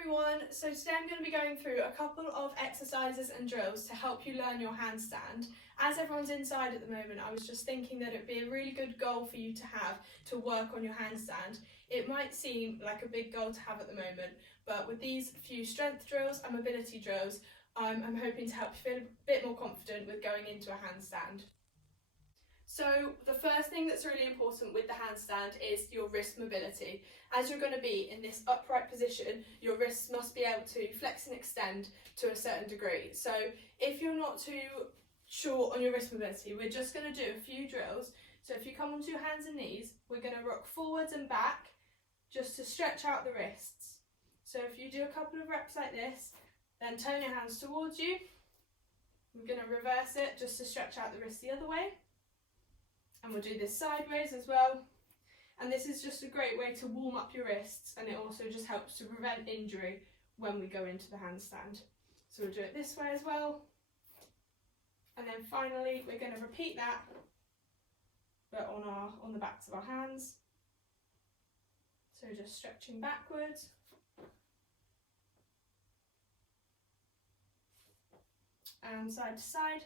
everyone, so today I'm going to be going through a couple of exercises and drills to help you learn your handstand. As everyone's inside at the moment, I was just thinking that it'd be a really good goal for you to have to work on your handstand. It might seem like a big goal to have at the moment, but with these few strength drills and mobility drills, I'm hoping to help you feel a bit more confident with going into a handstand. So the first thing that's really important with the handstand is your wrist mobility. As you're going to be in this upright position, your wrists must be able to flex and extend to a certain degree. So if you're not too sure on your wrist mobility, we're just going to do a few drills. So if you come onto your hands and knees, we're going to rock forwards and back just to stretch out the wrists. So if you do a couple of reps like this, then turn your hands towards you. We're going to reverse it just to stretch out the wrist the other way. And we'll do this sideways as well. And this is just a great way to warm up your wrists, and it also just helps to prevent injury when we go into the handstand. So we'll do it this way as well. And then finally, we're going to repeat that, but on the backs of our hands. So just stretching backwards. And side to side.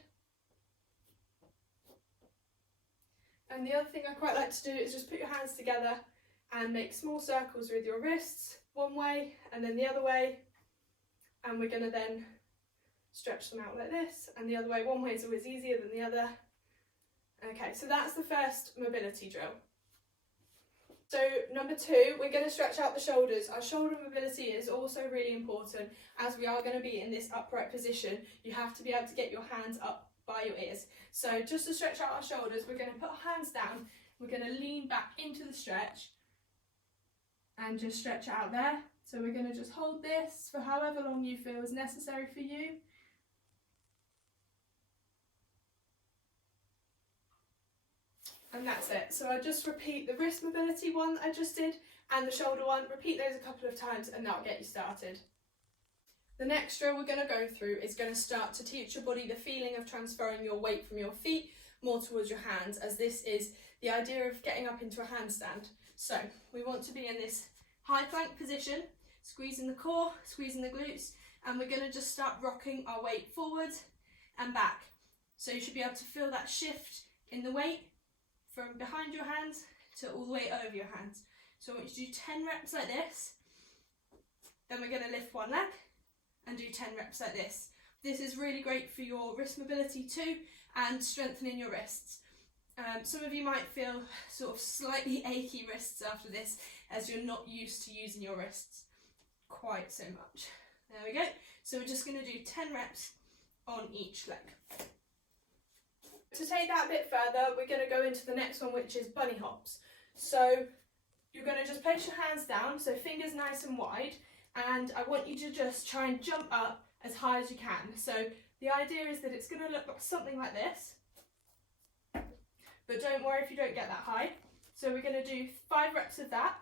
And the other thing I quite like to do is just put your hands together and make small circles with your wrists, one way and then the other way. And we're going to then stretch them out like this, and the other way. One way is always easier than the other. Okay, so that's the first mobility drill. So number two, we're going to stretch out the shoulders. Our shoulder mobility is also really important, as we are going to be in this upright position. You have to be able to get your hands up by your ears. So just to stretch out our shoulders, we're going to put our hands down, we're going to lean back into the stretch and just stretch out there. So we're going to just hold this for however long you feel is necessary for you. And that's it. So I just repeat the wrist mobility one that I just did and the shoulder one. Repeat those a couple of times and that'll get you started. The next drill we're going to go through is going to start to teach your body the feeling of transferring your weight from your feet more towards your hands, as this is the idea of getting up into a handstand. So we want to be in this high plank position, squeezing the core, squeezing the glutes, and we're going to just start rocking our weight forward and back. So you should be able to feel that shift in the weight from behind your hands to all the way over your hands. So I want you to do 10 reps like this. Then we're going to lift one leg and do 10 reps like this. This is really great for your wrist mobility too, and strengthening your wrists. Some of you might feel sort of slightly achy wrists after this, as you're not used to using your wrists quite so much. There we go. So we're just going to do 10 reps on each leg. To take that a bit further, we're going to go into the next one, which is bunny hops. So you're going to just place your hands down, so fingers nice and wide, and I want you to just try and jump up as high as you can. So the idea is that it's going to look like something like this, but don't worry if you don't get that high. So we're going to do 5 reps of that.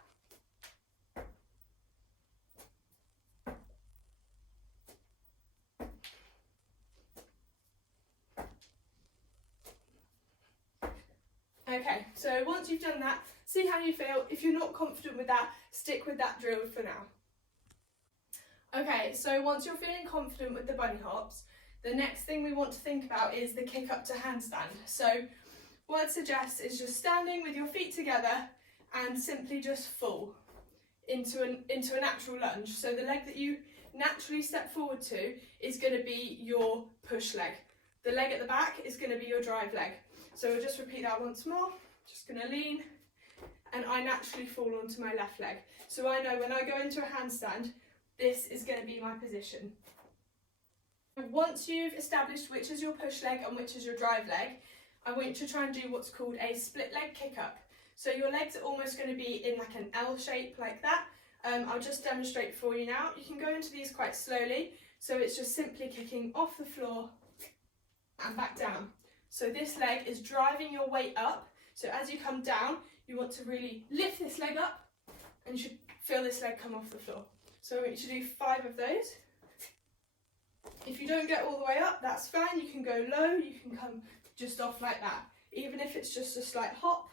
Okay, so once you've done that, see how you feel. If you're not confident with that, stick with that drill for now. Okay, so once you're feeling confident with the bunny hops, the next thing we want to think about is the kick up to handstand. So what I'd suggest is just standing with your feet together and simply just fall into a natural lunge. So the leg that you naturally step forward to is going to be your push leg. The leg at the back is going to be your drive leg. So we'll just repeat that once more. Just going to lean, and I naturally fall onto my left leg. So I know when I go into a handstand, this is going to be my position. Once you've established which is your push leg and which is your drive leg, I want you to try and do what's called a split leg kick up. So your legs are almost going to be in like an L shape like that. I'll just demonstrate for you now. You can go into these quite slowly. So it's just simply kicking off the floor and back down. So this leg is driving your weight up. So as you come down, you want to really lift this leg up, and you should feel this leg come off the floor. So I want you to do 5 of those. If you don't get all the way up, that's fine. You can go low, you can come just off like that. Even if it's just a slight hop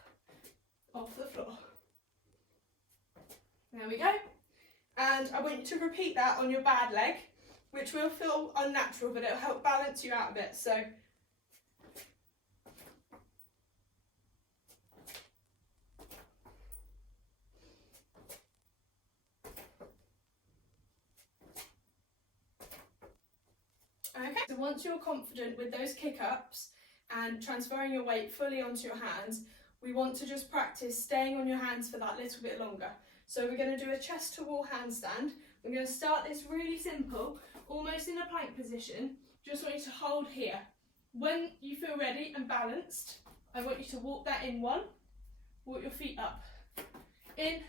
off the floor. There we go. And I want you to repeat that on your bad leg, which will feel unnatural, but it'll help balance you out a bit. So okay, so once you're confident with those kick-ups and transferring your weight fully onto your hands, we want to just practice staying on your hands for that little bit longer. So we're going to do a chest to wall handstand. We're going to start this really simple, almost in a plank position. Just want you to hold here. When you feel ready and balanced, I want you to walk that in one, walk your feet up, in,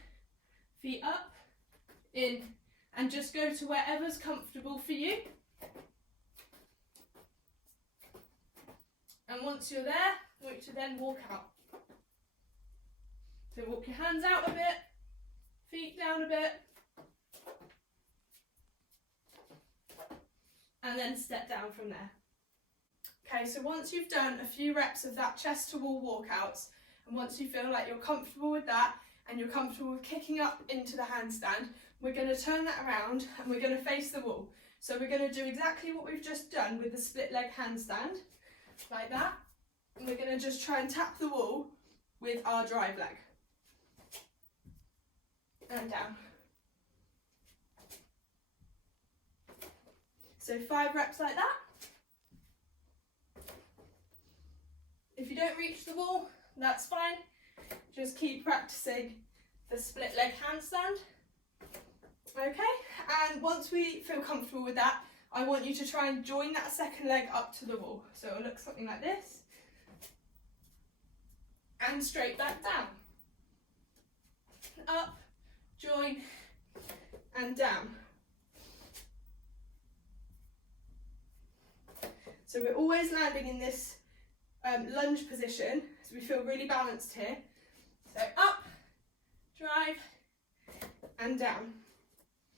feet up, in, and just go to wherever's comfortable for you. And once you're there, I want you to then walk out. So walk your hands out a bit, feet down a bit, and then step down from there. Okay, so once you've done a few reps of that chest to wall walkouts, and once you feel like you're comfortable with that, and you're comfortable with kicking up into the handstand, we're going to turn that around and we're going to face the wall. So we're going to do exactly what we've just done with the split leg handstand, like that. And we're going to just try and tap the wall with our drive leg. And down. So 5 reps like that. If you don't reach the wall, that's fine. Just keep practicing the split leg handstand. Okay, and once we feel comfortable with that, I want you to try and join that second leg up to the wall. So it'll look something like this. And straight back down. Up, join, and down. So we're always landing in this lunge position, so we feel really balanced here. So up, drive, and down.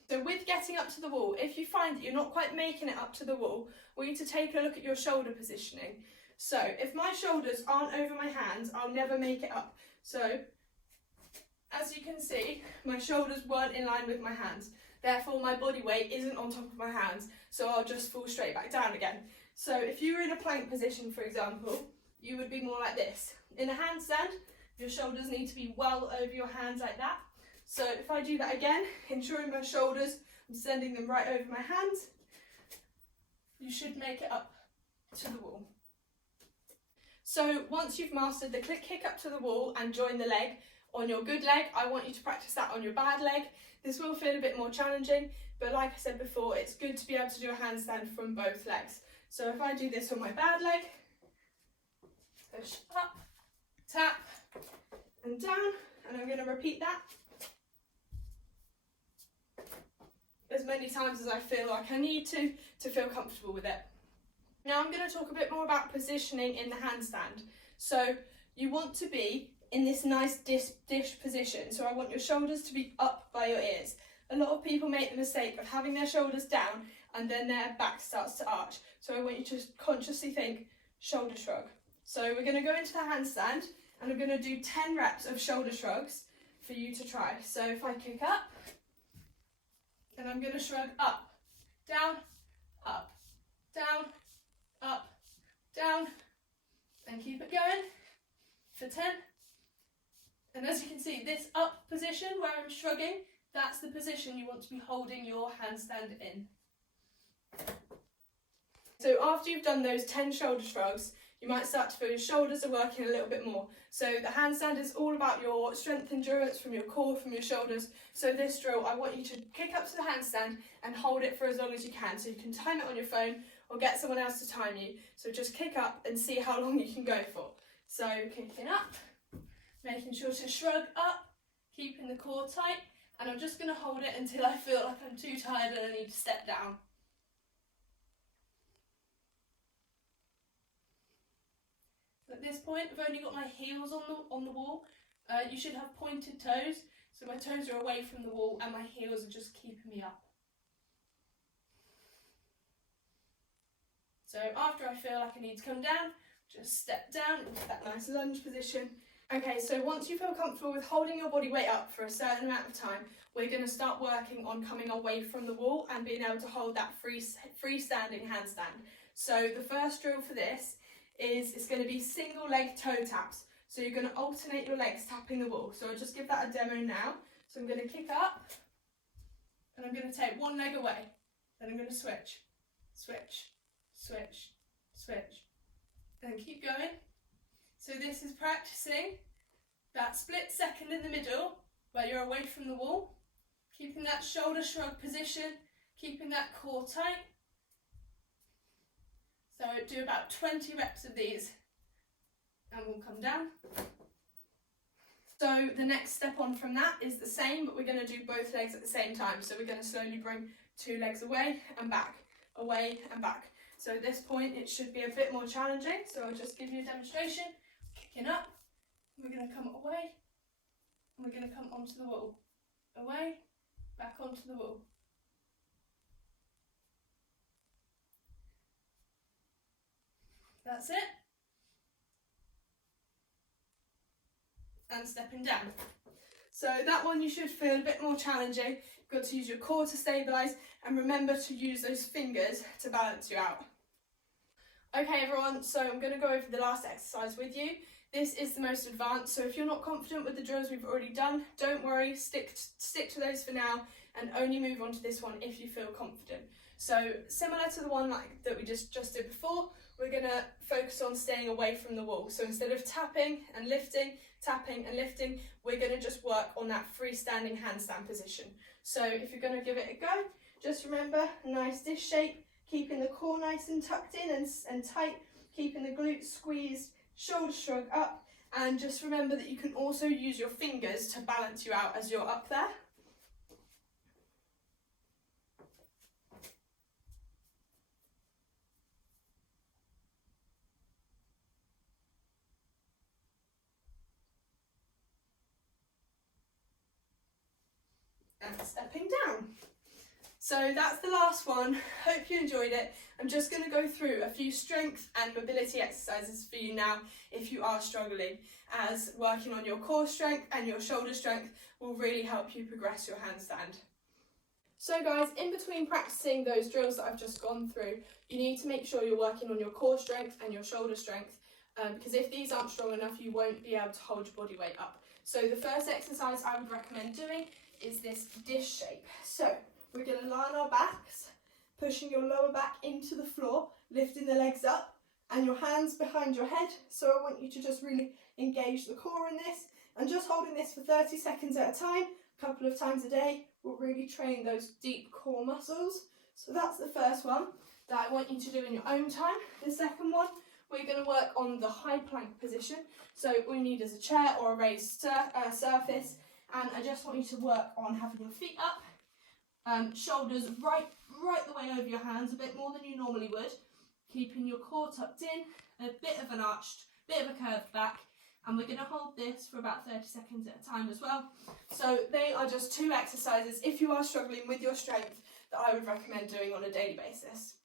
So with getting up to the wall, if you find that you're not quite making it up to the wall, we need to take a look at your shoulder positioning. So if my shoulders aren't over my hands, I'll never make it up. So as you can see, my shoulders weren't in line with my hands. Therefore, my body weight isn't on top of my hands, so I'll just fall straight back down again. So if you were in a plank position, for example, you would be more like this. In a handstand, your shoulders need to be well over your hands like that. So if I do that again, ensuring my shoulders, I'm sending them right over my hands, you should make it up to the wall. So once you've mastered the kick up to the wall and join the leg on your good leg, I want you to practice that on your bad leg. This will feel a bit more challenging, but like I said before, it's good to be able to do a handstand from both legs. So if I do this on my bad leg, push up, tap, and down, and I'm going to repeat that as many times as I feel like I need to feel comfortable with it. Now I'm going to talk a bit more about positioning in the handstand. So you want to be in this nice dish position. So I want your shoulders to be up by your ears. A lot of people make the mistake of having their shoulders down and then their back starts to arch. So I want you to consciously think shoulder shrug. So we're going to go into the handstand and I'm going to do 10 reps of shoulder shrugs for you to try. So if I kick up, and I'm going to shrug up, down, up, down, up, down, and keep it going for 10. And as you can see, this up position where I'm shrugging, that's the position you want to be holding your handstand in. So after you've done those 10 shoulder shrugs, you might start to feel your shoulders are working a little bit more. So the handstand is all about your strength endurance from your core, from your shoulders. So this drill, I want you to kick up to the handstand and hold it for as long as you can. So you can time it on your phone or get someone else to time you. So just kick up and see how long you can go for. So kicking up, making sure to shrug up, keeping the core tight, and I'm just going to hold it until I feel like I'm too tired and I need to step down. At this point, I've only got my heels on the wall. You should have pointed toes, so my toes are away from the wall and my heels are just keeping me up. So after I feel like I need to come down, just step down into that nice lunge position Okay, so once you feel comfortable with holding your body weight up for a certain amount of time, we're going to start working on coming away from the wall and being able to hold that freestanding handstand. So the first drill for this is it's going to be single leg toe taps. So you're going to alternate your legs tapping the wall. So I'll just give that a demo now. So I'm going to kick up and I'm going to take one leg away. Then I'm going to switch, switch, switch, switch, and keep going. So this is practicing that split second in the middle where you're away from the wall, keeping that shoulder shrug position, keeping that core tight. So do about 20 reps of these and we'll come down. So the next step on from that is the same, but we're going to do both legs at the same time. So we're going to slowly bring two legs away and back, away and back. So at this point it should be a bit more challenging. So I'll just give you a demonstration. Kicking up, we're going to come away, and we're going to come onto the wall. Away, back onto the wall. That's it. And stepping down. So that one you should feel a bit more challenging. You've got to use your core to stabilise, and remember to use those fingers to balance you out. Okay everyone, so I'm going to go over the last exercise with you. This is the most advanced, so if you're not confident with the drills we've already done, don't worry, stick to those for now and only move on to this one if you feel confident. So similar to the one that we just did before, we're going to focus on staying away from the wall. So instead of tapping and lifting, we're going to just work on that freestanding handstand position. So if you're going to give it a go, just remember, nice dish shape, keeping the core nice and tucked in and tight, keeping the glutes squeezed, shoulder shrug up, and just remember that you can also use your fingers to balance you out as you're up there. And stepping down. So that's the last one. Hope you enjoyed it. I'm just going to go through a few strength and mobility exercises for you now if you are struggling, as working on your core strength and your shoulder strength will really help you progress your handstand. So guys, in between practicing those drills that I've just gone through, you need to make sure you're working on your core strength and your shoulder strength, because if these aren't strong enough, you won't be able to hold your body weight up. So the first exercise I would recommend doing is this dish shape. So we're going to line our backs, pushing your lower back into the floor, lifting the legs up and your hands behind your head. So I want you to just really engage the core in this, and just holding this for 30 seconds at a time, a couple of times a day, will really train those deep core muscles. So that's the first one that I want you to do in your own time. The second one, we're going to work on the high plank position. So all you need is a chair or a raised surface, and I just want you to work on having your feet up, shoulders right the way over your hands, a bit more than you normally would, keeping your core tucked in, a bit of an arched, bit of a curved back, and we're going to hold this for about 30 seconds at a time as well. So they are just two exercises, if you are struggling with your strength, that I would recommend doing on a daily basis.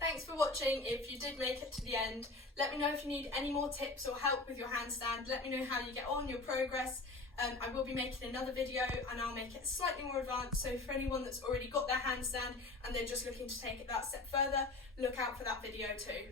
Thanks for watching. If you did make it to the end, let me know if you need any more tips or help with your handstand. Let me know how you get on, your progress. I will be making another video and I'll make it slightly more advanced, so for anyone that's already got their handstand and they're just looking to take it that step further, look out for that video too.